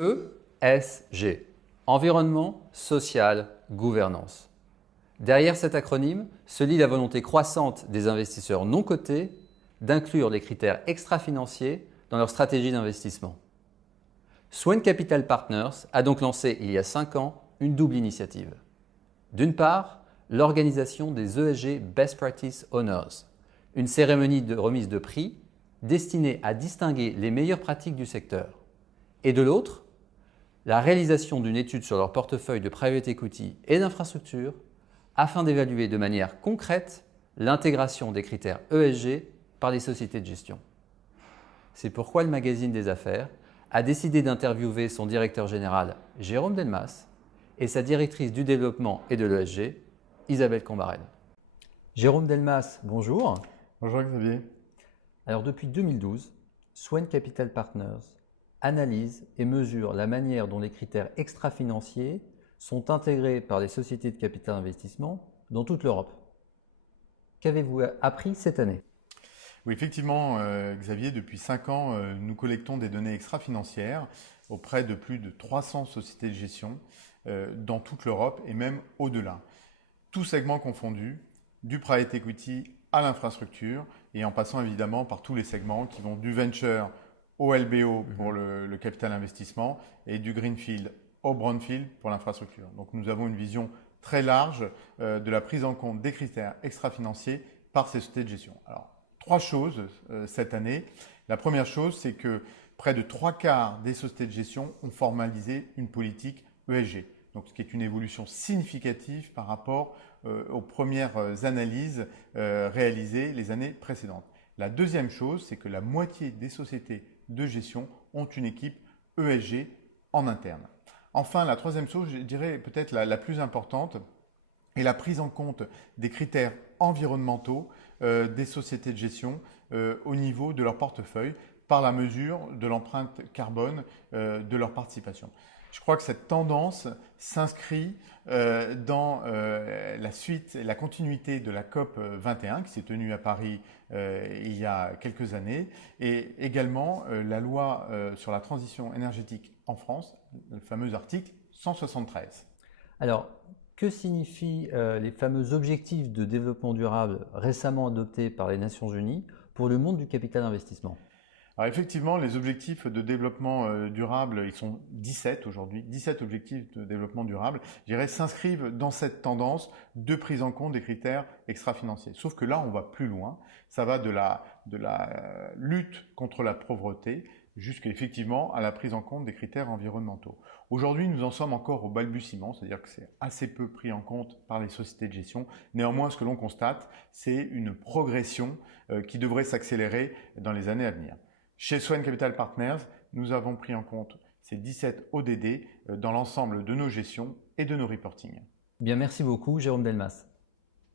ESG, environnement, social, gouvernance. Derrière cet acronyme se lit la volonté croissante des investisseurs non cotés d'inclure les critères extra-financiers dans leur stratégie d'investissement. Swen Capital Partners a donc lancé il y a 5 ans une double initiative. D'une part, l'organisation des ESG Best Practice Honors, une cérémonie de remise de prix destinée à distinguer les meilleures pratiques du secteur. Et de l'autre, la réalisation d'une étude sur leur portefeuille de private equity et d'infrastructure afin d'évaluer de manière concrète l'intégration des critères ESG par les sociétés de gestion. C'est pourquoi le magazine des affaires a décidé d'interviewer son directeur général Jérôme Delmas et sa directrice du développement et de l'ESG, Isabelle Combarel. Jérôme Delmas, bonjour. Bonjour Xavier. Alors depuis 2012, Swen Capital Partners analyse et mesure la manière dont les critères extra-financiers sont intégrés par les sociétés de capital investissement dans toute l'Europe. Qu'avez-vous appris cette année ? Oui, effectivement, Xavier, depuis 5 ans, nous collectons des données extra-financières auprès de plus de 300 sociétés de gestion dans toute l'Europe et même au-delà. Tous segments confondus, du private equity à l'infrastructure et en passant évidemment par tous les segments qui vont du venture au LBO pour le capital investissement et du greenfield au brownfield pour l'infrastructure. Donc nous avons une vision très large de la prise en compte des critères extra-financiers par ces sociétés de gestion. Alors, 3 choses cette année. La première chose, c'est que près de 3/4 des sociétés de gestion ont formalisé une politique ESG. Donc, ce qui est une évolution significative par rapport aux premières analyses réalisées les années précédentes. La deuxième chose, c'est que la moitié des sociétés de gestion ont une équipe ESG en interne. Enfin, la troisième chose, je dirais peut-être la plus importante, est la prise en compte des critères environnementaux des sociétés de gestion au niveau de leur portefeuille par la mesure de l'empreinte carbone de leur participation. Je crois que cette tendance s'inscrit dans la suite et la continuité de la COP 21 qui s'est tenue à Paris il y a quelques années et également la loi sur la transition énergétique en France, le fameux article 173. Alors, que signifient les fameux objectifs de développement durable récemment adoptés par les Nations Unies pour le monde du capital investissement ? Alors effectivement, les objectifs de développement durable, ils sont 17 aujourd'hui, 17 objectifs de développement durable, je dirais, s'inscrivent dans cette tendance de prise en compte des critères extra-financiers. Sauf que là, on va plus loin. Ça va de la lutte contre la pauvreté jusqu'à effectivement à la prise en compte des critères environnementaux. Aujourd'hui, nous en sommes encore au balbutiement, c'est-à-dire que c'est assez peu pris en compte par les sociétés de gestion. Néanmoins, ce que l'on constate, c'est une progression qui devrait s'accélérer dans les années à venir. Chez Swen Capital Partners, nous avons pris en compte ces 17 ODD dans l'ensemble de nos gestions et de nos reportings. Bien, merci beaucoup, Jérôme Delmas.